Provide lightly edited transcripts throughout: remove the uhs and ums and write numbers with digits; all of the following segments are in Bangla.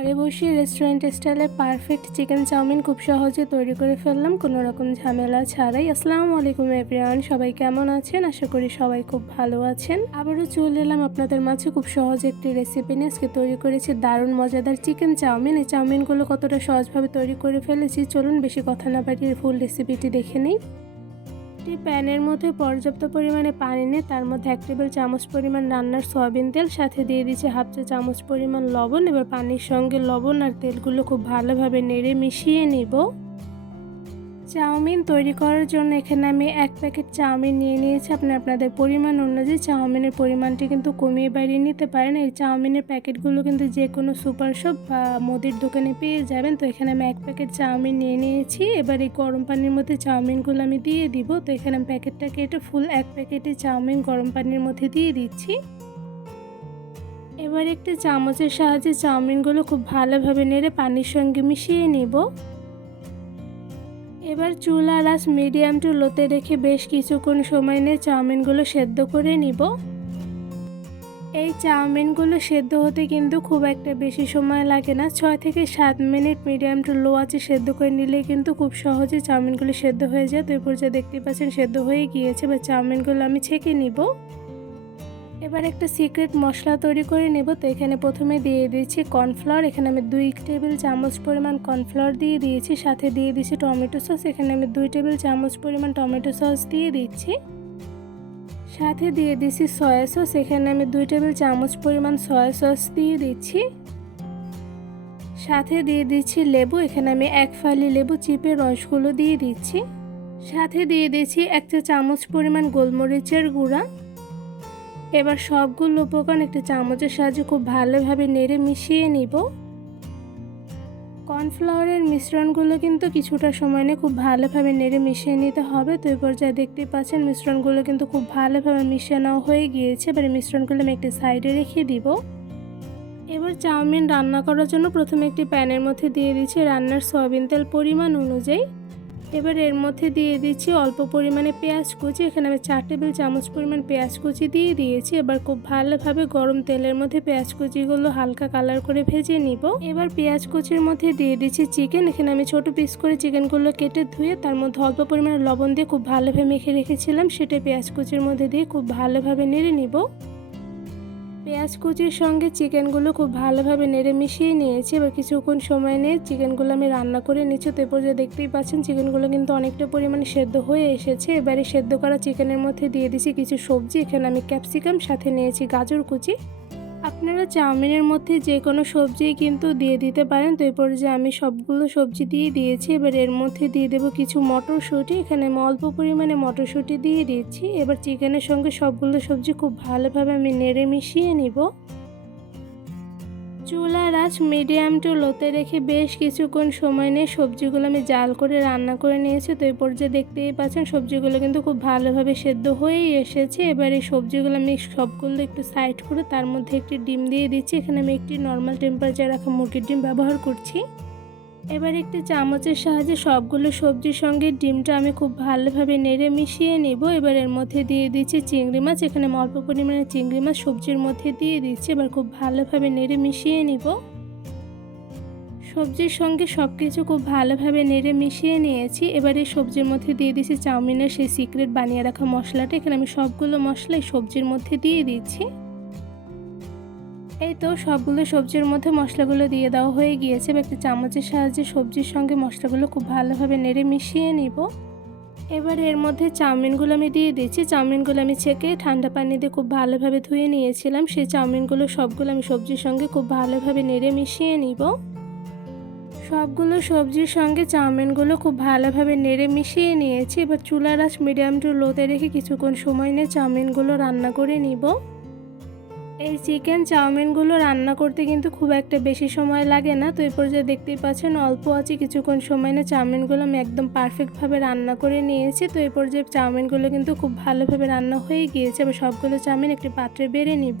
ঘরে বসে রেস্টুরেন্ট স্টাইলে পারফেক্ট চিকেন চাউমিন খুব সহজে তৈরি করে ফেললাম কোনো রকম ঝামেলা ছাড়াই। আসসালামু আলাইকুম এভরিওয়ান, সবাই কেমন আছেন? আশা করি সবাই খুব ভালো আছেন। আবারও চলে এলাম আপনাদের মাঝে খুব সহজ একটি রেসিপি নিয়ে। আজকে তৈরি করেছি দারুণ মজাদার চিকেন চাউমিন। এই চাউমিনগুলো কতটা সহজভাবে তৈরি করে ফেলেছি, চলুন বেশি কথা না বাড়িয়ে ফুল রেসিপিটি দেখে নিই। একটি প্যানের মধ্যে পর্যাপ্ত পরিমাণে পানি নিয়ে তার মধ্যে 1 টেবিল চামচ পরিমাণ রান্নার সয়াবিন তেল, সাথে দিয়ে দিচ্ছি 1/2 চা চামচ পরিমাণ লবণ। এবার পানির সঙ্গে লবণ আর তেলগুলো খুব ভালোভাবে নেড়ে মিশিয়ে নিব। চাউমিন তৈরি করার জন্য এখানে আমি 1 প্যাকেট চাউমিন নিয়ে নিয়েছি। আপনাদের পরিমাণ অনুযায়ী চাউমিনের পরিমাণটি কিন্তু কমিয়ে বাড়িয়ে নিতে পারেন। এই চাউমিনের প্যাকেটগুলো কিন্তু যে কোনো সুপার শপ বা মুদির দোকানে পেয়ে যাবেন। তো এখানে আমি 1 প্যাকেট চাউমিন নিয়ে নিয়েছি। এবার এই গরম পানির মধ্যে চাউমিনগুলো আমি দিয়ে দিব। তো এখানে আমি প্যাকেটটা কেটে ফুল 1 প্যাকেটে চাউমিন গরম পানির মধ্যে দিয়ে দিচ্ছি। এবার একটি চামচের সাহায্যে চাউমিনগুলো খুব ভালোভাবে নেড়ে পানির সঙ্গে মিশিয়ে নিব। এবার চুলার আঁচ মিডিয়াম টু লোতে রেখে বেশ কিছুক্ষণ সময় নিয়ে চাউমিনগুলো সেদ্ধ করে নিব। এই চাউমিনগুলো সেদ্ধ হতে কিন্তু খুব একটা বেশি সময় লাগে না, 6 থেকে 7 মিনিট মিডিয়াম টু লো আঁচে সেদ্ধ করে নিলে কিন্তু খুব সহজে চাউমিনগুলো সেদ্ধ হয়ে যায়। তো এই পর্যায়ে দেখতে পাচ্ছেন সেদ্ধ হয়ে গিয়েছে। বা চাউমিনগুলো আমি ছেঁকে নিব। এবার একটা সিক্রেট মশলা তৈরি করে নেব। তো এখানে প্রথমে দিয়ে দিয়েছি কর্নফ্লাওয়ার। এখানে আমি 2 টেবিল চামচ পরিমাণ কর্নফ্লাওয়ার দিয়ে দিয়েছি। সাথে দিয়ে দিয়েছি টমেটো সস। এখানে আমি 2 টেবিল চামচ পরিমাণ টমেটো সস দিয়ে দিচ্ছি। সাথে দিয়ে দিচ্ছি সয়া সস। এখানে আমি 2 টেবিল চামচ পরিমাণ সয়া সস দিয়ে দিচ্ছি। সাথে দিয়ে দিচ্ছি লেবু। এখানে আমি 1 ফালি লেবু চিপে রসগুলো দিয়ে দিচ্ছি। সাথে দিয়ে দিচ্ছি 1 চা চামচ পরিমাণ গোলমরিচের গুঁড়া। এবার সবগুলো উপকরণ একটি চামচের সাহায্যে খুব ভালোভাবে নেড়ে মিশিয়ে নিব। কর্নফ্লাওয়ারের মিশ্রণগুলো কিন্তু কিছুটা সময় নিয়ে খুব ভালোভাবে নেড়ে মিশিয়ে নিতে হবে। তো এই পর্যায়ে দেখতেই পাচ্ছেন মিশ্রণগুলো কিন্তু খুব ভালোভাবে মিশিয়ে নেওয়া হয়ে গিয়েছে। এবার মিশ্রণগুলো আমি একটি সাইডে রেখে দিব। এবার চাউমিন রান্না করার জন্য প্রথমে একটি প্যানের মধ্যে দিয়ে দিচ্ছি রান্নার সয়াবিন তেল পরিমাণ অনুযায়ী। এবার এর মধ্যে দিয়ে দিচ্ছি অল্প পরিমাণে পেঁয়াজ কুচি। এখানে আমি 4 টেবিল চামচ পরিমাণ পেঁয়াজ কুচি দিয়ে দিয়েছি। এবার খুব ভালোভাবে গরম তেলের মধ্যে পেঁয়াজ কুচিগুলো হালকা কালার করে ভেজে নিব। এবার পেঁয়াজ কুচির মধ্যে দিয়ে দিচ্ছি চিকেন। এখানে আমি ছোট পিস করে চিকেনগুলো কেটে ধুয়ে তার মধ্যে অল্প পরিমাণে লবণ দিয়ে খুব ভালোভাবে মেখে রেখেছিলাম, সেটা পেঁয়াজ কুচির মধ্যে দিয়ে খুব ভালোভাবে নেড়ে নিব। পেঁয়াজ কুচির সঙ্গে চিকেনগুলো খুব ভালোভাবে নেড়ে মিশিয়ে নিয়েছি। এবার কিছুক্ষণ সময় নিয়ে চিকেনগুলো আমি রান্না করে নিচ্ছি। তো এরপর যে দেখতেই পাচ্ছেন চিকেনগুলো কিন্তু অনেকটা পরিমাণে সেদ্ধ হয়ে এসেছে। এবারে সেদ্ধ করা চিকেনের মধ্যে দিয়ে দিচ্ছি কিছু সবজি। এখানে আমি ক্যাপসিকাম, সাথে নিয়েছি গাজর কুচি। আপনারা চাউমিনের মধ্যে যে কোনো সবজি কিন্তু দিয়ে দিতে পারেন। তো এরপর যে আমি সবগুলো সবজি দিয়ে দিয়েছি। এবার এর মধ্যে দিয়ে দেব কিছু মটরশুঁটি। এখানে আমি অল্প পরিমাণে মটরশুঁটি দিয়ে দিচ্ছি। এবার চিকেনের সঙ্গে সবগুলো সবজি খুব ভালোভাবে আমি নেড়ে মিশিয়ে নিব। চুলার আঁচ মিডিয়াম টু লোতে রেখে বেশ কিছুক্ষণ সময় নিয়ে সবজিগুলো আমি জাল করে রান্না করে নিয়েছি। তো এই পর্যায়ে দেখতেই পাচ্ছেন সবজিগুলো কিন্তু খুব ভালোভাবে সেদ্ধ হয়েই এসেছে। এবার এই সবজিগুলো আমি সবগুলো একটু সাইড করে তার মধ্যে একটি ডিম দিয়ে দিচ্ছি। এখানে আমি একটি নর্মাল টেম্পারেচারে রাখা মুরগির ডিম ব্যবহার করছি। এবার একটি চামচের সাহায্যে সবগুলো সবজির সঙ্গে ডিমটা আমি খুব ভালোভাবে নেড়ে মিশিয়ে নিব। এবার এর মধ্যে দিয়ে দিচ্ছি চিংড়ি মাছ। এখানে আমি অল্প পরিমাণে চিংড়ি মাছ সবজির মধ্যে দিয়ে দিচ্ছি। এবার খুব ভালোভাবে নেড়ে মিশিয়ে নিব। সবজির সঙ্গে সব কিছু খুব ভালোভাবে নেড়ে মিশিয়ে নিয়েছি। এবার এই সবজির মধ্যে দিয়ে দিচ্ছি চাউমিনের সেই সিক্রেট বানিয়ে রাখা মশলাটা। এখানে আমি সবগুলো মশলাই সবজির মধ্যে দিয়ে দিচ্ছি। এই তো সবগুলো সবজির মধ্যে মশলাগুলো দিয়ে দেওয়া হয়ে গিয়েছে। এবার একটা চামচের সাহায্যে সবজির সঙ্গে মশলাগুলো খুব ভালোভাবে নেড়ে মিশিয়ে নিব। এবার এর মধ্যে চাউমিনগুলো আমি দিয়ে দিচ্ছি। চাউমিনগুলো আমি ছেঁকে ঠান্ডা পানি দিয়ে খুব ভালোভাবে ধুয়ে নিয়েছিলাম। সেই চাউমিনগুলো সবগুলো আমি সবজির সঙ্গে খুব ভালোভাবে নেড়ে মিশিয়ে নিব। সবগুলো সবজির সঙ্গে চাউমিনগুলো খুব ভালোভাবে নেড়ে মিশিয়ে নিয়েছি। এবার চুলার আঁচ মিডিয়াম টু লোতে রেখে কিছুক্ষণ সময় নিয়ে চাউমিনগুলো রান্না করে নিব। এই চিকেন চাউমিনগুলো রান্না করতে কিন্তু খুব একটা বেশি সময় লাগে না। তো এই পর্যায়ে দেখতেই পাচ্ছেন অল্প আছে কিছুক্ষণ সময় নিয়ে চাউমিনগুলো আমি একদম পারফেক্টভাবে রান্না করে নিয়েছি। তো এই পর্যায়ে চাউমিনগুলো কিন্তু খুব ভালোভাবে রান্না হয়ে গিয়েছে। এবার সবগুলো চাউমিন একটি পাত্রে বেড়ে নিব।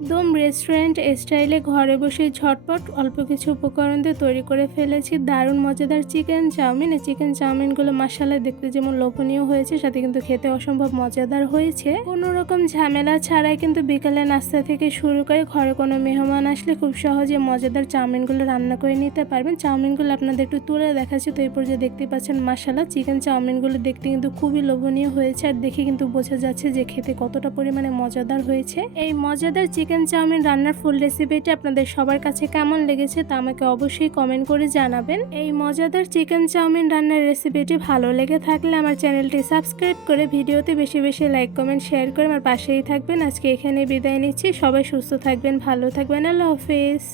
একদম রেস্টুরেন্ট স্টাইলে ঘরে বসে ঝটপট অল্প কিছু উপকরণ দিয়ে তৈরি করে ফেলেছি দারুণ মজাদার চিকেন চাউমিন। এই চিকেন চাউমিনগুলো মাশাআল্লাহ দেখতে যেমন লোভনীয় হয়েছে, সাথে কিন্তু খেতে অসম্ভব মজাদার হয়েছে। কোনো রকম ঝামেলা ছাড়াই কিন্তু বিকালে নাস্তা থেকে শুরু করে ঘরে কোনো মেহমান আসলে খুব সহজে মজাদার চাউমিনগুলো রান্না করে নিতে পারবেন। চাউমিনগুলো আপনাদের একটু তুলে দেখাচ্ছি। তো এই পর্যায়ে দেখতে পাচ্ছেন মাশাআল্লাহ চিকেন চাউমিনগুলো দেখতে কিন্তু খুবই লোভনীয় হয়েছে, আর দেখে কিন্তু বোঝা যাচ্ছে যে খেতে কতটা পরিমাণে মজাদার হয়েছে। এই মজাদার চিকেন চাউমিন রান্নার ফুল রেসিপিটি আপনাদের সবার কাছে কেমন লেগেছে তা আমাকে অবশ্যই কমেন্ট করে জানাবেন। এই মজাদার চিকেন চাউমিন রান্নার রেসিপিটি ভালো লেগে থাকলে আমার চ্যানেলটি সাবস্ক্রাইব করে ভিডিওতে বেশি বেশি লাইক কমেন্ট শেয়ার করে আমার পাশেই থাকবেন। আজকে এখানে বিদায় নিচ্ছি। সবাই সুস্থ থাকবেন, ভালো থাকবেন। আল্লাহ হাফেজ।